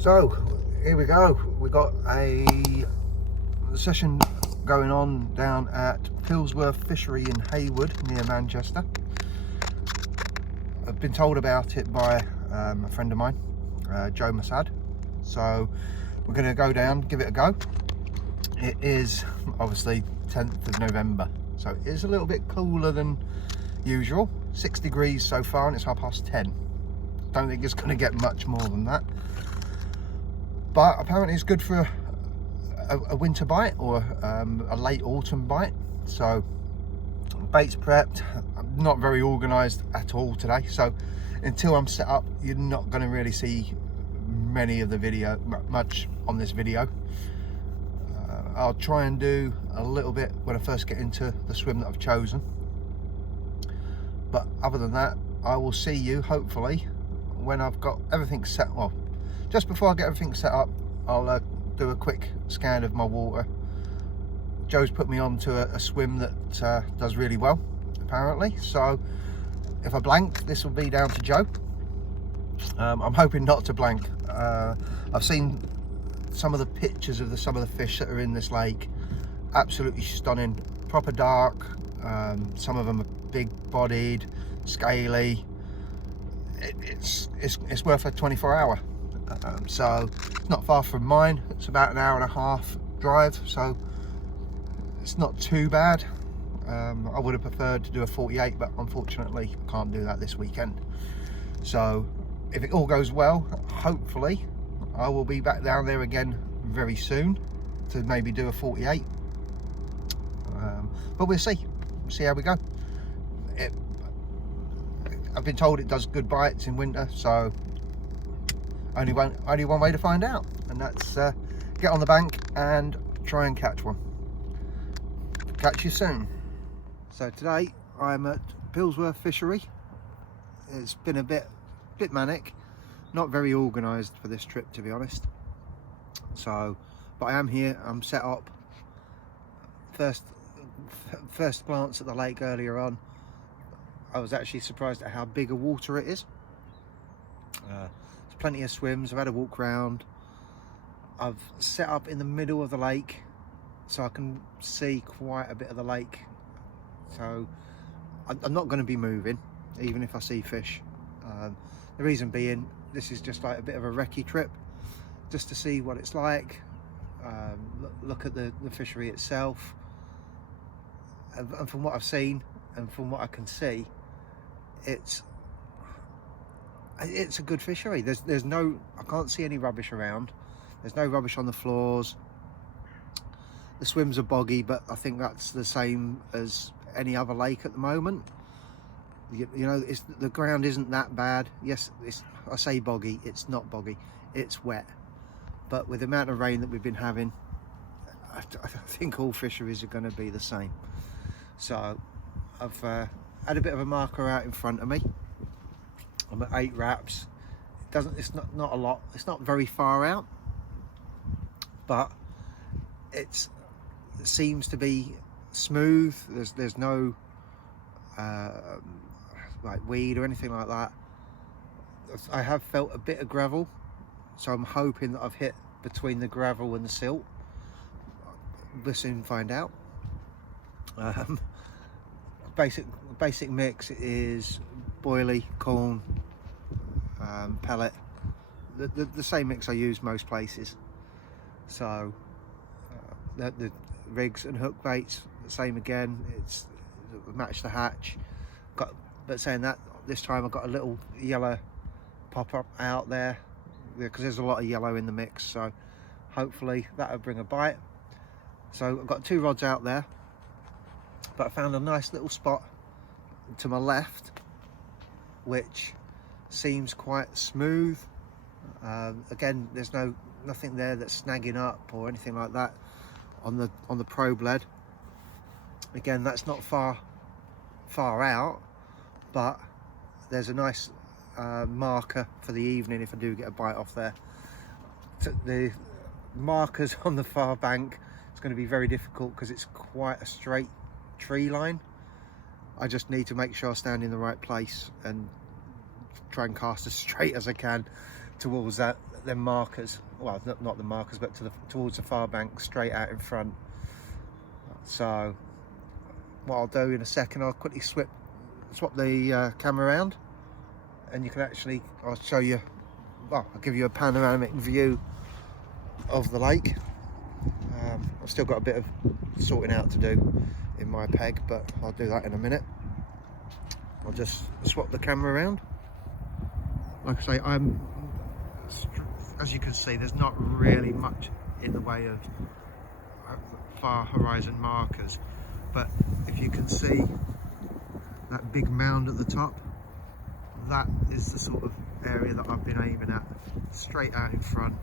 So here we go. We got a session going on down at Pilsworth Fishery in Heywood near Manchester. I've been told about it by a friend of mine, Joe Masad. So we're going to go down, give it a go. It is obviously 10th of November, so it is a little bit cooler than usual. 6 degrees so far and it's 10:30. Don't think it's going to get much more than that, but apparently it's good for a winter bite or a late autumn bite. So bait's prepped. I'm not very organised at all today, so until I'm set up you're not going to really see much on this video. I'll try and do a little bit when I first get into the swim that I've chosen, but other than that I will see you hopefully when I've got everything set. Well, just before I get everything set up, I'll do a quick scan of my water. Joe's put me on to a swim that does really well apparently, so if I blank this will be down to Joe. I'm hoping not to blank. I've seen some of the pictures of some of the fish that are in this lake, absolutely stunning, proper dark. Some of them are big bodied, scaly. It's worth a 24-hour. So it's not far from mine. It's about an hour and a half drive, so it's not too bad. I would have preferred to do a 48, but unfortunately can't do that this weekend. So if it all goes well, hopefully I will be back down there again very soon to maybe do a 48. But we'll see how we go. I've been told it does good bites in winter, so only one way to find out, and that's get on the bank and try and catch one. Catch you soon. So today I'm at Pilsworth Fishery. It's been a bit manic, not very organised for this trip, to be honest. So, but I am here. I'm set up. First glance at the lake earlier on, I was actually surprised at how big a water it is. There's plenty of swims. I've had a walk round. I've set up in the middle of the lake so I can see quite a bit of the lake. So I'm not going to be moving even if I see fish. The reason being, this is just like a bit of a recce trip, just to see what it's like, look at the fishery itself, and from what I've seen and from what I can see, it's a good fishery. There's no, I can't see any rubbish around. There's no rubbish on the floors. The swims are boggy, but I think that's the same as any other lake at the moment. You know, the ground isn't that bad. Yes, I say boggy, it's not boggy, it's wet. But with the amount of rain that we've been having, I think all fisheries are going to be the same. So I've had a bit of a marker out in front of me. I'm at 8 wraps. It's not a lot. It's not very far out, but it seems to be smooth. There's no like weed or anything like that. I have felt a bit of gravel, so I'm hoping that I've hit between the gravel and the silt. We'll soon find out. Basic mix is boilie, corn, pellet, the same mix I use most places. So the rigs and hook baits, the same again. It's match the hatch. But saying that, this time I've got a little yellow pop-up out there because there's a lot of yellow in the mix, so hopefully that'll bring a bite. So I've got 2 rods out there, but I found a nice little spot to my left which seems quite smooth. Again, there's nothing there that's snagging up or anything like that on the probe lead. Again, that's not far out, but there's a nice marker for the evening if I do get a bite off there. The markers on the far bank, it's going to be very difficult because it's quite a straight tree line. I just need to make sure I stand in the right place and try and cast as straight as I can towards that them markers, well, not the markers, but towards the far bank, straight out in front. So what I'll do in a second, I'll quickly swap the camera around, and you can actually, I'll show you, well, I'll give you a panoramic view of the lake. I've still got a bit of sorting out to do in my peg, but I'll do that in a minute. I'll just swap the camera around. Like I say, as you can see, there's not really much in the way of far horizon markers, but if you can see that big mound at the top, that is the sort of area that I've been aiming at, straight out in front.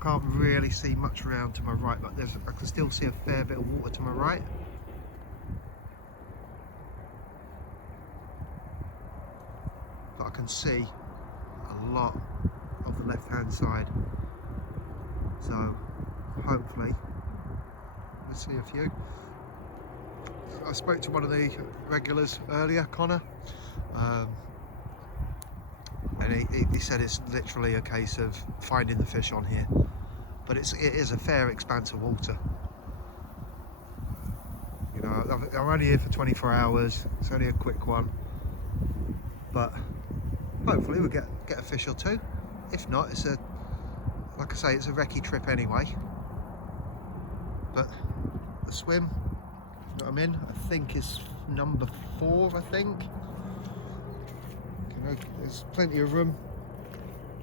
Can't really see much around to my right, but I can still see a fair bit of water to my right. But I can see a lot of the left hand side, so hopefully we'll see a few. I spoke to one of the regulars earlier, Connor, and he said it's literally a case of finding the fish on here, but it is a fair expanse of water. You know, I'm only here for 24 hours, it's only a quick one, but hopefully we'll get a fish or two. If not, it's like I say, it's a recce trip anyway. But the swim that I'm in, I think is number 4, I think. You know, there's plenty of room.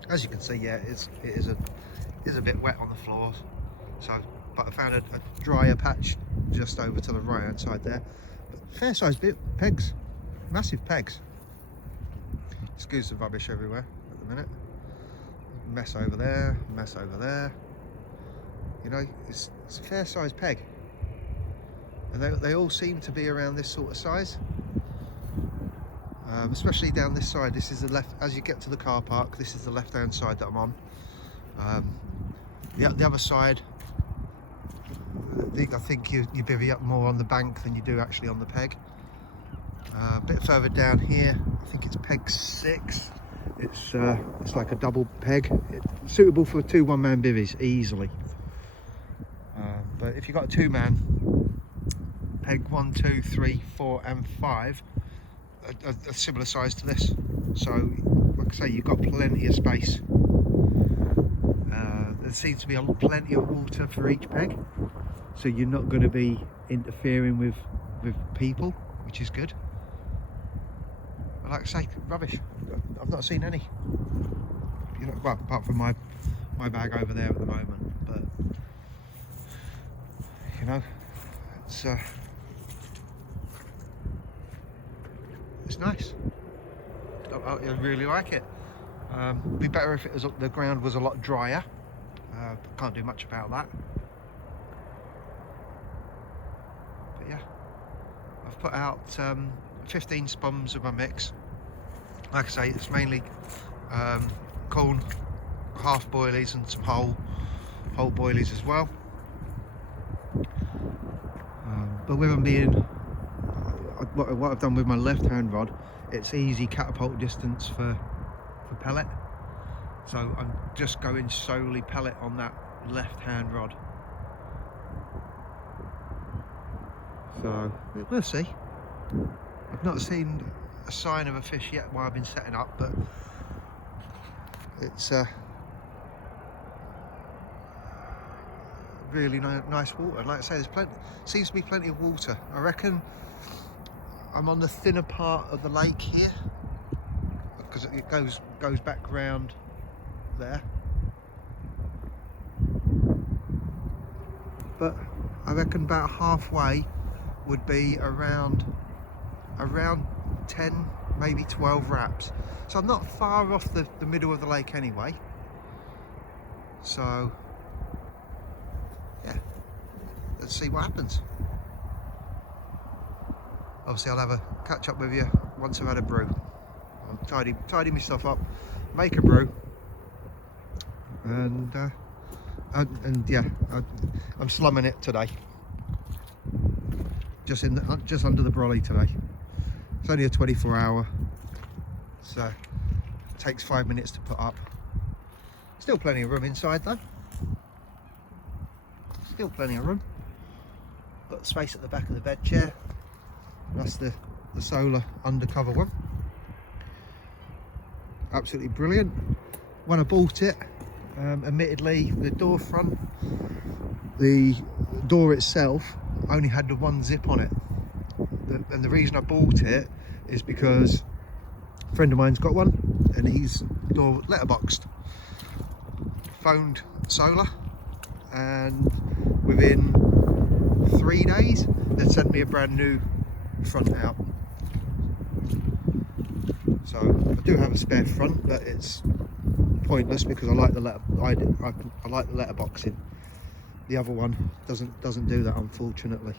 As you can see, yeah, it is a bit wet on the floors. So, but I found a drier patch just over to the right hand side there. But fair sized pegs, massive pegs. Excuse the rubbish everywhere at the minute. Mess over there, mess over there. You know, it's a fair sized peg. And they all seem to be around this sort of size. Especially down this side. This is the left, as you get to the car park, this is the left hand side that I'm on. The other side, I think you bivvy up more on the bank than you do actually on the peg. A bit further down here, I think it's peg 6. It's like a double peg. It's suitable for 2 one-man bivvies easily. But if you've got a 2-man, peg 1, 2, 3, 4 and 5 are similar size to this. So like I say, you've got plenty of space. There seems to be plenty of water for each peg, so you're not going to be interfering with people, which is good. But like I say, rubbish. I've not seen any. You know, well, apart from my bag over there at the moment. But you know, it's nice. I really like it. It'd be better if the ground was a lot drier. Can't do much about that. But yeah, I've put out 15 spums of my mix. Like I say, it's mainly corn, half boilies and some whole boilies as well. But with them being what I've done with my left hand rod, it's easy catapult distance for pellet. So I'm just going solely pellet on that left hand rod. So we'll see. I've not seen a sign of a fish yet while I've been setting up, but it's really nice water. Like I say, there's seems to be plenty of water. I reckon I'm on the thinner part of the lake here, because it goes back round there. But I reckon about halfway would be around 10, maybe 12 wraps. So I'm not far off the middle of the lake anyway. So yeah, let's see what happens. Obviously I'll have a catch up with you once I've had a brew. I'll tidy myself up, make a brew, and yeah, I'm slumming it today. Just under the brolly today. It's only a 24 hour, so takes 5 minutes to put up. Still plenty of room inside though. Still plenty of room. Got the space at the back of the bed chair. That's the solar undercover one. Absolutely brilliant. When I bought it, admittedly the door itself only had the one zip on it. And the reason I bought it is because a friend of mine's got one and he's door letterboxed. Phoned solar and within 3 days they sent me a brand new front out. So I do have a spare front, but it's pointless because I like the letterboxing. The other one doesn't do that, unfortunately.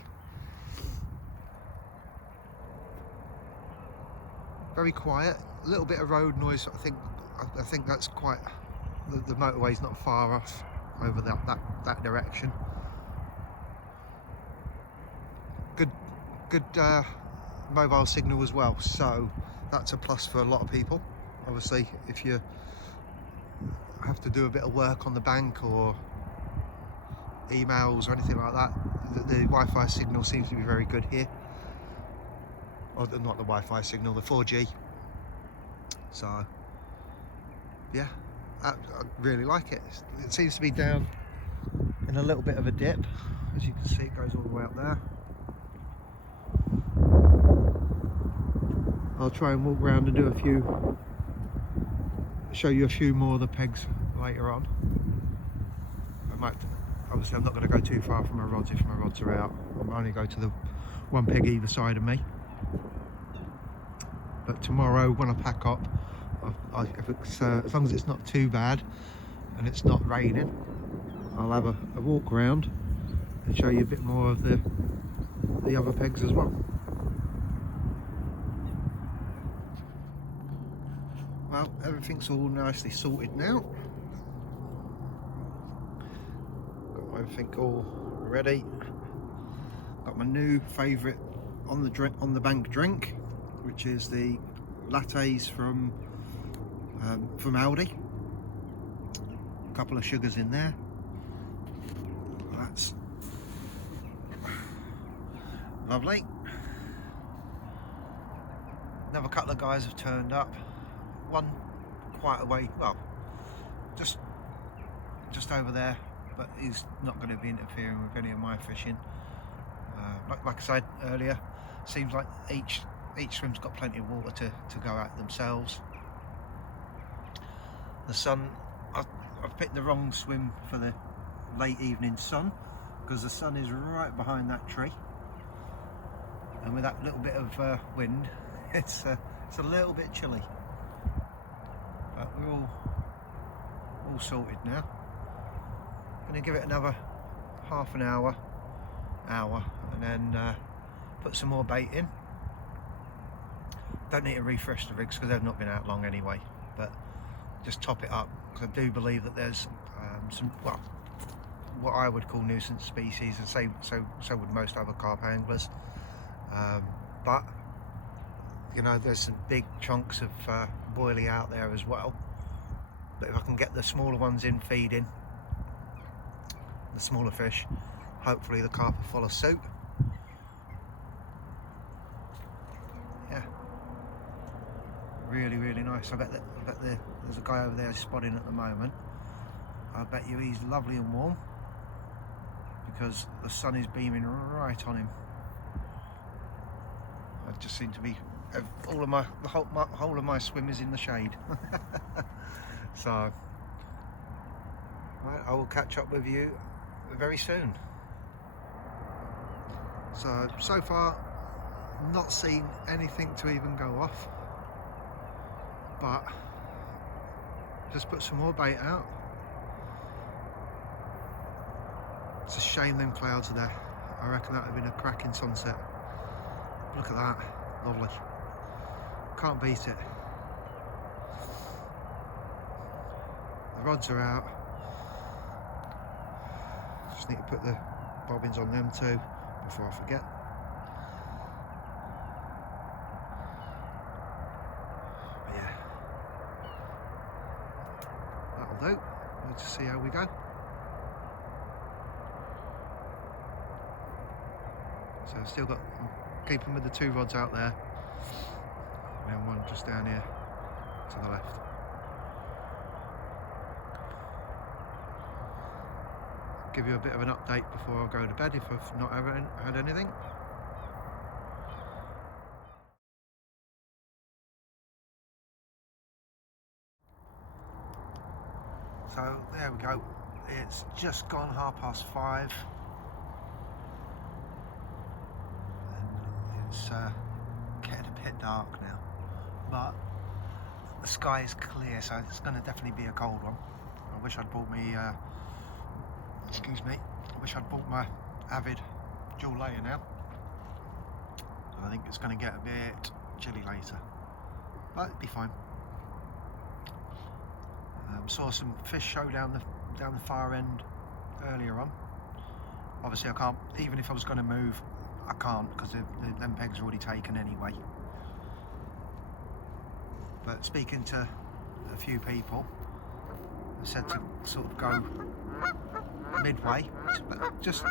Very quiet, a little bit of road noise. I think that's quite. The motorway's not far off over that direction. Good mobile signal as well, so that's a plus for a lot of people. Obviously, if you have to do a bit of work on the bank or emails or anything like that, the Wi-Fi signal seems to be very good here. Or not the Wi-Fi signal, the 4G. So yeah, I really like it. It seems to be down in a little bit of a dip. As you can see, it goes all the way up there. I'll try and walk around and show you a few more of the pegs later on. Obviously I'm not going to go too far from my rods if my rods are out. I'll only go to the one peg either side of me. But tomorrow when I pack up, as long as it's not too bad and it's not raining, I'll have a walk around and show you a bit more of the other pegs as well. Well, everything's all nicely sorted now. Got everything all ready. Got my new favourite on the bank drink, which is the lattes from Aldi. A couple of sugars in there. That's lovely. Another couple of guys have turned up. One quite away, well, just over there, but he's not going to be interfering with any of my fishing. Like I said earlier, seems like each swim's got plenty of water to go at themselves. The sun, I've picked the wrong swim for the late evening sun, because the sun is right behind that tree, and with that little bit of wind, it's a little bit chilly. But we're all sorted now. Going to give it another half an hour, and then put some more bait in. Don't need to refresh the rigs because they've not been out long anyway, but just top it up, because I do believe that there's some, well, what I would call nuisance species, and so would most other carp anglers, but you know, there's some big chunks of boilie out there as well. But if I can get the smaller ones in feeding, the smaller fish, hopefully the carp will follow suit. Yeah, really nice. I bet there's a guy over there spotting at the moment. I bet you he's lovely and warm because the sun is beaming right on him. I just seem to be the whole of my swim is in the shade. So right, I will catch up with you very soon. So far not seen anything to even go off, but just put some more bait out. It's a shame them clouds are there. I reckon that would have been a cracking sunset. Look at that, lovely. Can't beat it. The rods are out. Just need to put the bobbins on them too before I forget. Yeah, do. We'll just see how we go. So I've still got, I'm keeping with the 2 rods out there, and then one just down here to the left. Give you a bit of an update before I go to bed if I've not ever had anything. So there we go. It's just gone 5:30. And it's getting a bit dark now. But the sky is clear, so it's going to definitely be a cold one. I wish I'd bought me, excuse me, I wish I'd bought my Avid dual layer now. I think it's going to get a bit chilly later, but it'll be fine. Saw some fish show down the far end earlier on. Obviously I can't, even if I was going to move, I can't, because them pegs are already taken anyway. But speaking to a few people, I said to sort of go midway, but I'm just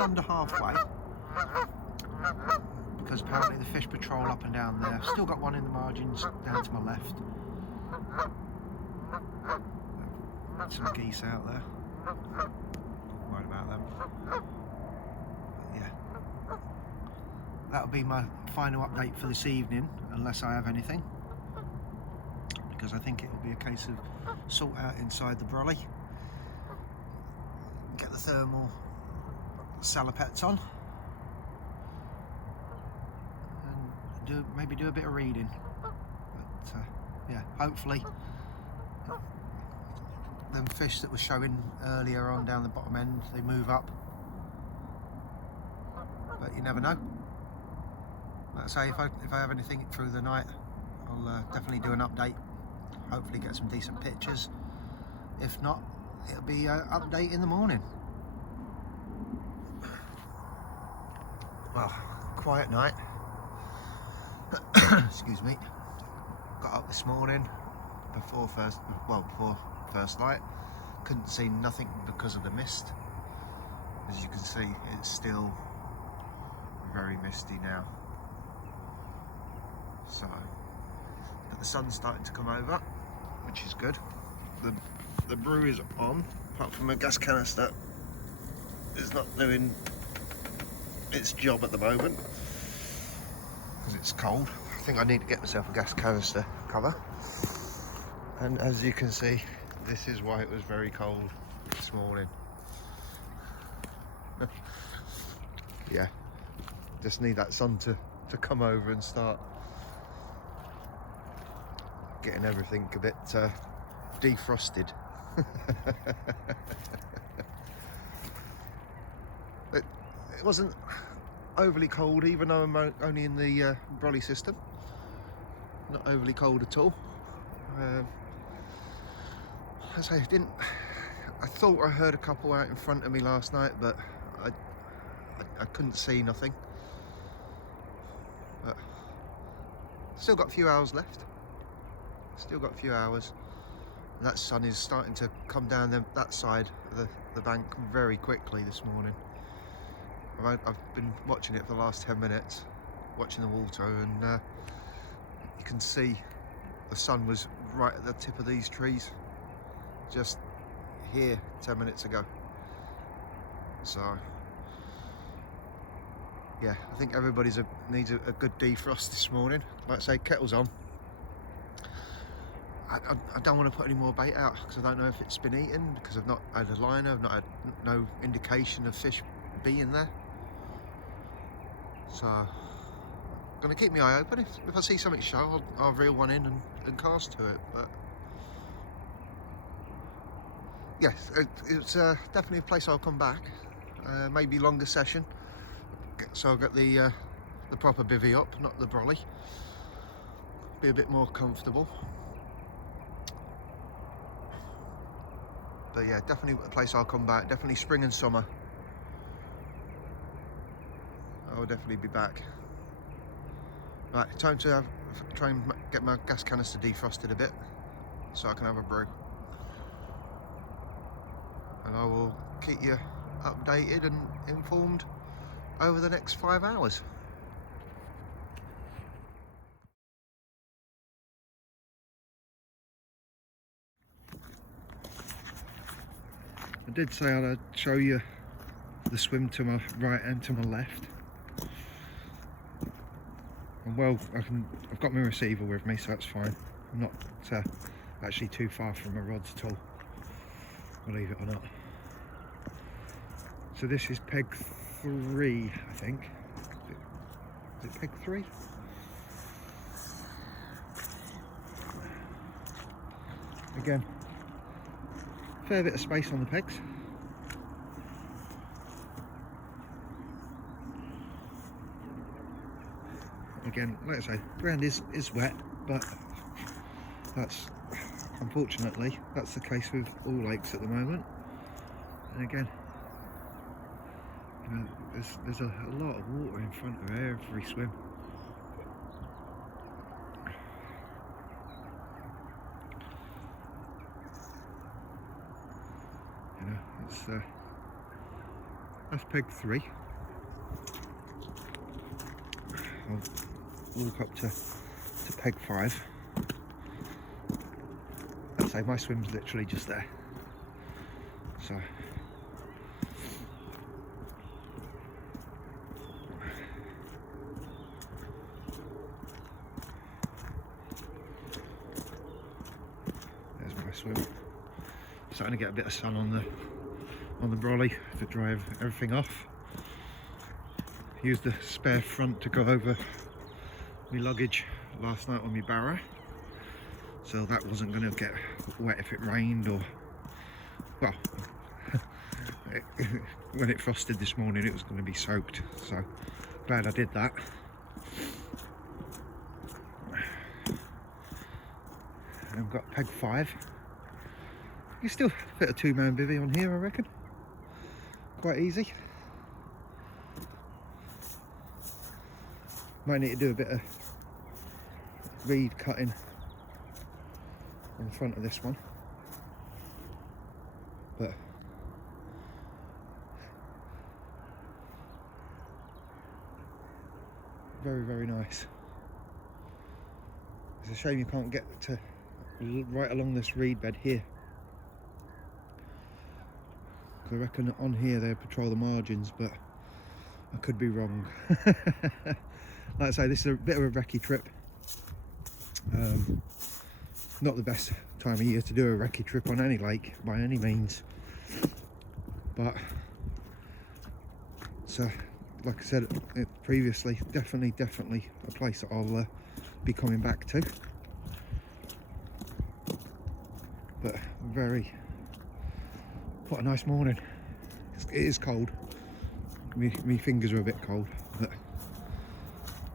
under halfway, because apparently the fish patrol up and down there. Still got one in the margins down to my left. Some geese out there. Not worried about them. But yeah, that'll be my final update for this evening, unless I have anything, because I think it'll be a case of sort out inside the brolly, get the thermal salopets on, and maybe do a bit of reading. But yeah, hopefully them fish that were showing earlier on down the bottom end, they move up, but you never know. Like I say, if I have anything through the night, I'll definitely do an update, hopefully get some decent pictures. If not, it'll be an update in the morning. Well, quiet night. Excuse me. Got up this morning before first light. Couldn't see nothing because of the mist. As you can see, it's still very misty now. So, but the sun's starting to come over, which is good. The brew is on, apart from a gas canister is not doing its job at the moment because it's cold. I think I need to get myself a gas canister cover. And as you can see, this is why it was very cold this morning. Yeah, just need that sun to come over and start getting everything a bit defrosted. It wasn't overly cold, even though I'm only in the brolly system. Not overly cold at all. I say, I thought I heard a couple out in front of me last night, but I couldn't see nothing. But still got a few hours left. Still got a few hours. And that sun is starting to come down that side of the bank very quickly this morning. I've been watching it for the last 10 minutes, watching the water, and you can see the sun was right at the tip of these trees, just here 10 minutes ago. So yeah, I think everybody's needs a good defrost this morning. Like I say, kettle's on. I don't want to put any more bait out because I don't know if it's been eaten, because I've not had a liner, I've not had no indication of fish being there. So I'm going to keep my eye open. If I see something show, I'll reel one in and cast to it. But yes, it's definitely a place I'll come back. Maybe longer session, so I'll get the proper bivvy up, not the brolly. Be a bit more comfortable. But yeah, definitely a place I'll come back. Definitely spring and summer. I'll definitely be back. Right, time to try and get my gas canister defrosted a bit so I can have a brew. and I will keep you updated and informed over the next 5 hours. I did say I'd show you the swim to my right and to my left. And well, I've got my receiver with me, so that's fine. I'm not actually too far from my rods at all, believe it or not. So this is peg 3, I think. Is it peg 3? Again, fair bit of space on the pegs. Again, like I say, ground is wet, but that's, unfortunately, that's the case with all lakes at the moment. And again, you know, there's a lot of water in front of every swim. You know, it's that's peg 3. I'll walk up to peg 5. I'd say my swim's literally just there. So there's my swim. Starting to get a bit of sun on the brolly to dry everything off. Used the spare front to go over my luggage last night on my barrow, so that wasn't going to get wet if it rained, or well, when it frosted this morning it was going to be soaked, so glad I did that. And I've got peg 5. You still fit a 2-man bivvy on here, I reckon. Quite easy. Might need to do a bit of reed cutting on the front of this one, but very nice. It's a shame you can't get to right along this reed bed here, because I reckon on here they patrol the margins, but I could be wrong. Like I say, this is a bit of a recce trip. Not the best time of year to do a recce trip on any lake by any means, but so like I said previously, definitely a place that I'll be coming back to. But what a nice morning. It is cold. Me fingers are a bit cold, but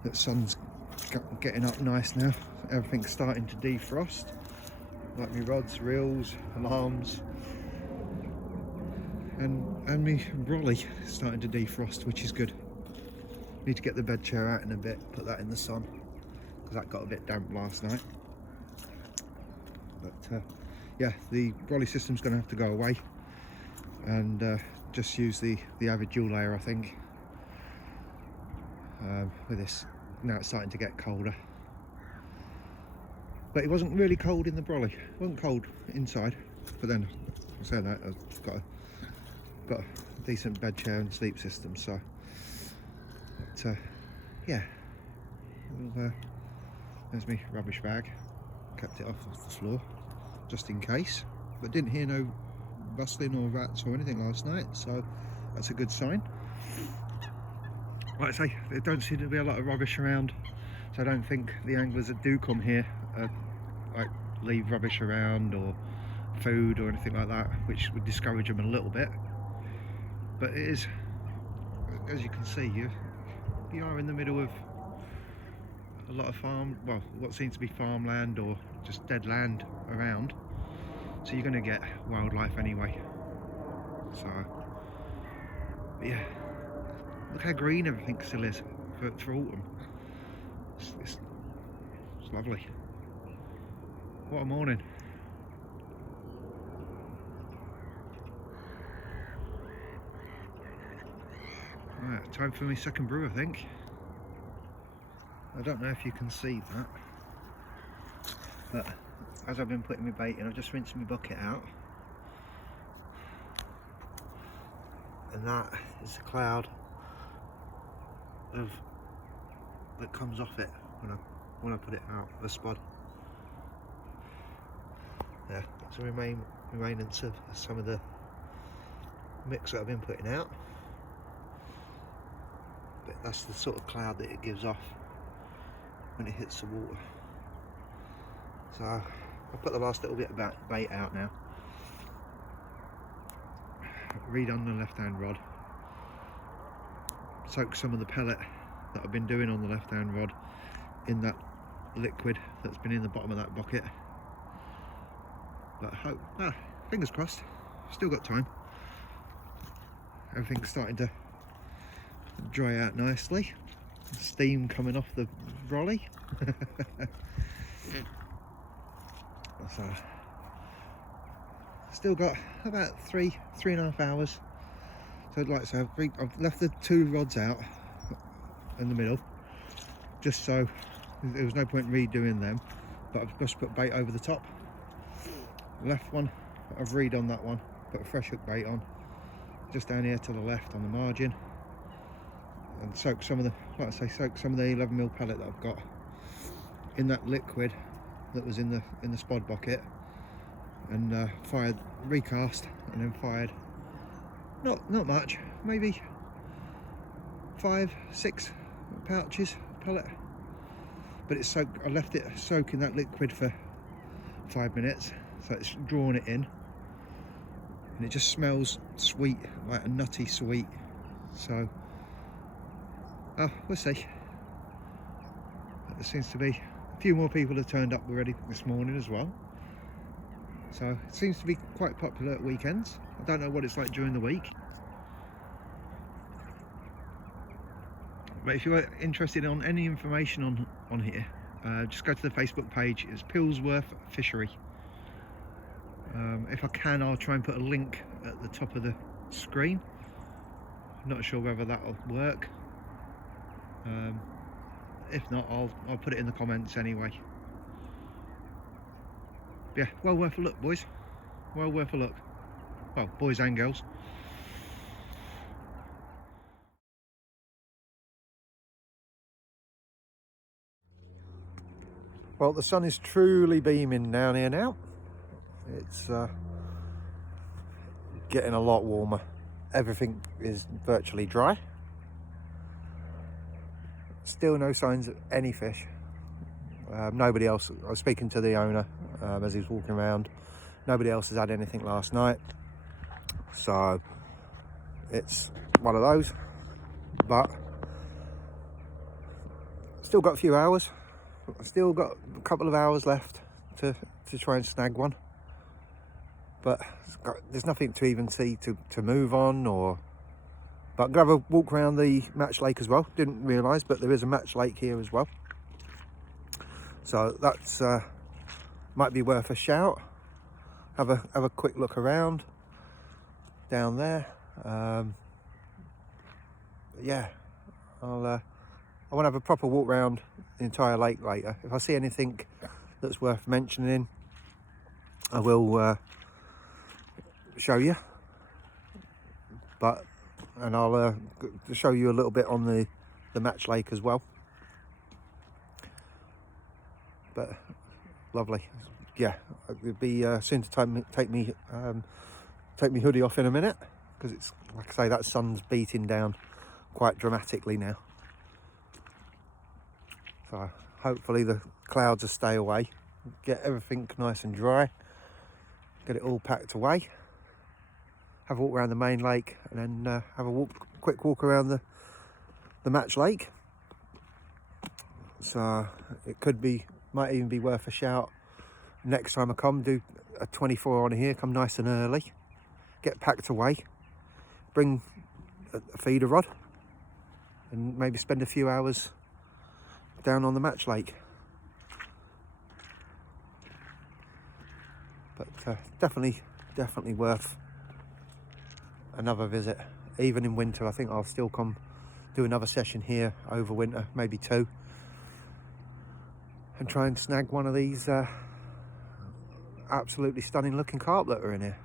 the sun's getting up nice now. Everything's starting to defrost, like my rods, reels, alarms, and me brolly is starting to defrost, which is good. Need to get the bed chair out in a bit, put that in the sun, because that got a bit damp last night. But yeah, the brolly system's going to have to go away, and just use the Avid dual layer, I think. With this, now it's starting to get colder, but it wasn't really cold in the brolly. It wasn't cold inside, but then I say that I've got a decent bed chair and sleep system, so but, yeah, there's my rubbish bag. Kept it off the floor just in case, but didn't hear no rustling or rats or anything last night, so that's a good sign. Like I say, there don't seem to be a lot of rubbish around, so I don't think the anglers that do come here like leave rubbish around or food or anything like that, which would discourage them a little bit. But it is, as you can see, you are in the middle of a lot of what seems to be farmland or just dead land around, so you're going to get wildlife anyway. So yeah, look how green everything still is for autumn. It's lovely. What a morning. Right, time for my second brew, I think. I don't know if you can see that, but as I've been putting my bait in, I've just rinsed my bucket out, and that is the cloud that comes off it when I put it out, the spod. Yeah, that's a remainance of some of the mix that I've been putting out, but that's the sort of cloud that it gives off when it hits the water. So I'll put the last little bit of bait out now. Read on the left hand rod, soak some of the pellet that I've been doing on the left hand rod in that liquid that's been in the bottom of that bucket. But fingers crossed, still got time. Everything's starting to dry out nicely. Steam coming off the brolly. So still got about three and a half hours. So like I say, I've left the 2 rods out in the middle, just so there was no point redoing them, but I've just put bait over the top. Left one, I've reed on that one, put a fresh hook bait on, just down here to the left on the margin, and soak some of the, like I say, soak some of the 11mm pellet that I've got in that liquid that was in the spod bucket, and fired, recast, and then fired not much, maybe 5-6 pouches of pellet, but it's soaked. I left it soak in that liquid for 5 minutes, so it's drawn it in, and it just smells sweet, like a nutty sweet. So we'll see. There seems to be a few more people have turned up already this morning as well, so it seems to be quite popular at weekends. I don't know what it's like during the week, but if you're interested in any information on here, just go to the Facebook page. It's Pilsworth Fishery. If I can, I'll try and put a link at the top of the screen. I'm not sure whether that'll work. If not, I'll put it in the comments anyway. Yeah, well worth a look, boys. Well worth a look. Well, boys and girls. Well, the sun is truly beaming down here now. It's getting a lot warmer. Everything is virtually dry. Still no signs of any fish. Nobody else, I was speaking to the owner as he was walking around, nobody else has had anything last night, so it's one of those. But still got a few hours, still got a couple of hours left to try and snag one, but there's nothing to even see to move on. But I'm going to have a walk around the Match Lake as well. Didn't realise, but there is a Match Lake here as well. So that's might be worth a shout. Have a quick look around down there. Yeah, I want to have a proper walk around the entire lake later. If I see anything that's worth mentioning, I will show you. And I'll show you a little bit on the Match Lake as well. But lovely. Yeah, it'll be soon to take me hoodie off in a minute, because it's, like I say, that sun's beating down quite dramatically now. So hopefully the clouds will stay away, get everything nice and dry, get it all packed away, have a walk around the main lake, and then have a quick walk around the Match Lake. So it might even be worth a shout next time I come, do a 24 on here, come nice and early, get packed away, bring a feeder rod, and maybe spend a few hours down on the Match Lake. But definitely worth another visit. Even in winter, I think I'll still come do another session here over winter, maybe 2, and try and snag one of these absolutely stunning looking carp that are in here.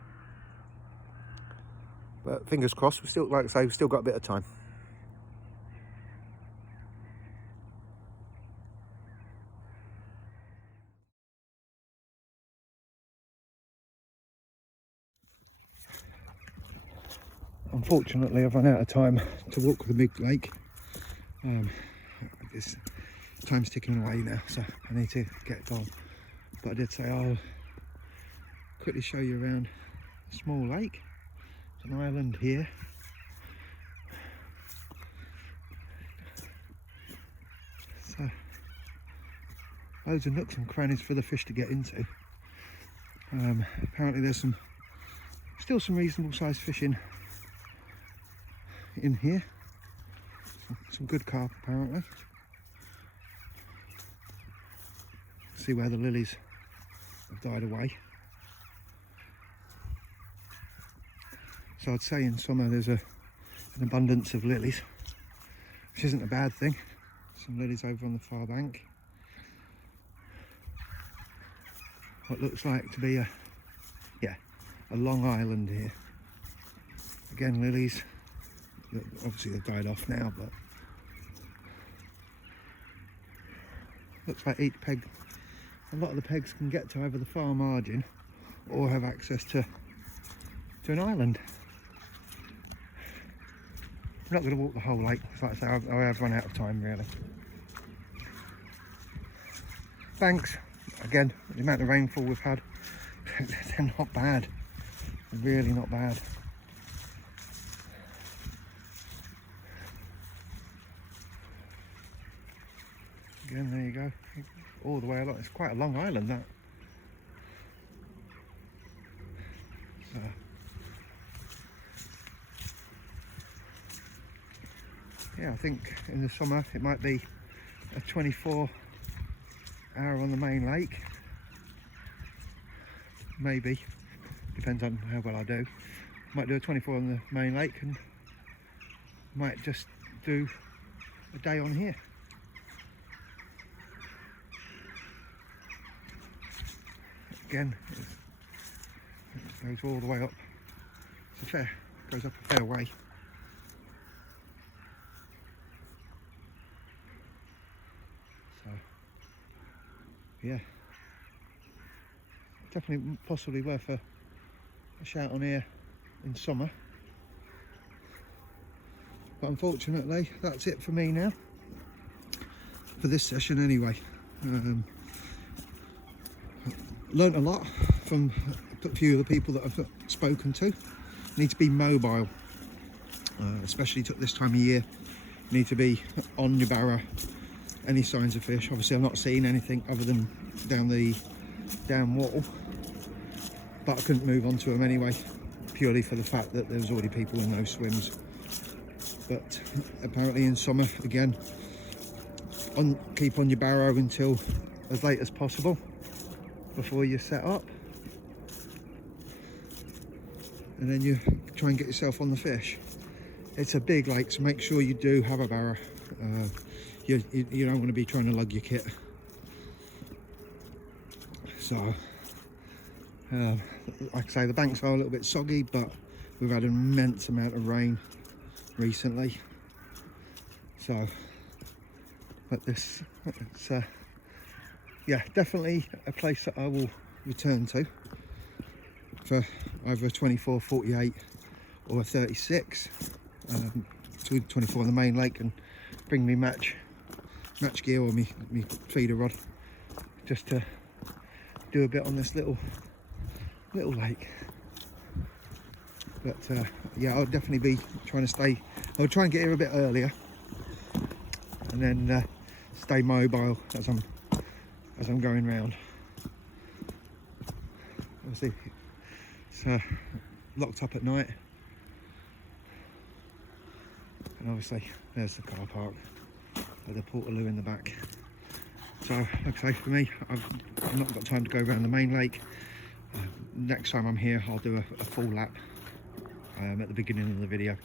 But fingers crossed, we still, like I say, we've still got a bit of time. Unfortunately, I've run out of time to walk the big lake. This time's ticking away now, so I need to get going. But I did say I'll quickly show you around a small lake. It's an island here. So loads of nooks and crannies for the fish to get into. Apparently there's still some reasonable sized fish in here. Some good carp apparently. See where the lilies have died away. So I'd say in summer there's an abundance of lilies, which isn't a bad thing. Some lilies over on the far bank. What looks like to be a long island here. Again, lilies. Obviously they've died off now, but looks like each peg, a lot of the pegs can get to either the far margin or have access to an island. I'm not going to walk the whole lake, like I say, I have run out of time really. Thanks again, the amount of rainfall we've had, they're not bad, really not bad. Again, there you go, all the way along. It's quite a long island, that. So, yeah, I think in the summer it might be a 24-hour on the main lake. Maybe, depends on how well I do. Might do a 24 on the main lake and might just do a day on here. Again, it goes all the way up. Goes up a fair way. So, yeah, definitely possibly worth a shout on here in summer. But unfortunately, that's it for me now. For this session anyway. Learned a lot from a few of the people that I've spoken to. Need to be mobile, especially this time of year. Need to be on your barrow. Any signs of fish. Obviously I've not seen anything other than down the down wall, but I couldn't move on to them anyway, purely for the fact that there was already people in those swims. But apparently in summer, again, keep on your barrow until as late as possible before you set up, and then you try and get yourself on the fish. It's a big lake, so make sure you do have a barrow. You don't want to be trying to lug your kit. So like I say, the banks are a little bit soggy, but we've had an immense amount of rain recently, so but it's yeah, definitely a place that I will return to for either a 24, 48 or a 36. 24 on the main lake, and bring me match gear or me feeder rod, just to do a bit on this little lake. But yeah, I'll definitely be trying to stay. I'll try and get here a bit earlier, and then stay mobile as I'm going round. Obviously it's locked up at night, and obviously there's the car park with the portaloo in the back. So like I say, for me, I've not got time to go around the main lake. Next time I'm here, I'll do a full lap at the beginning of the video,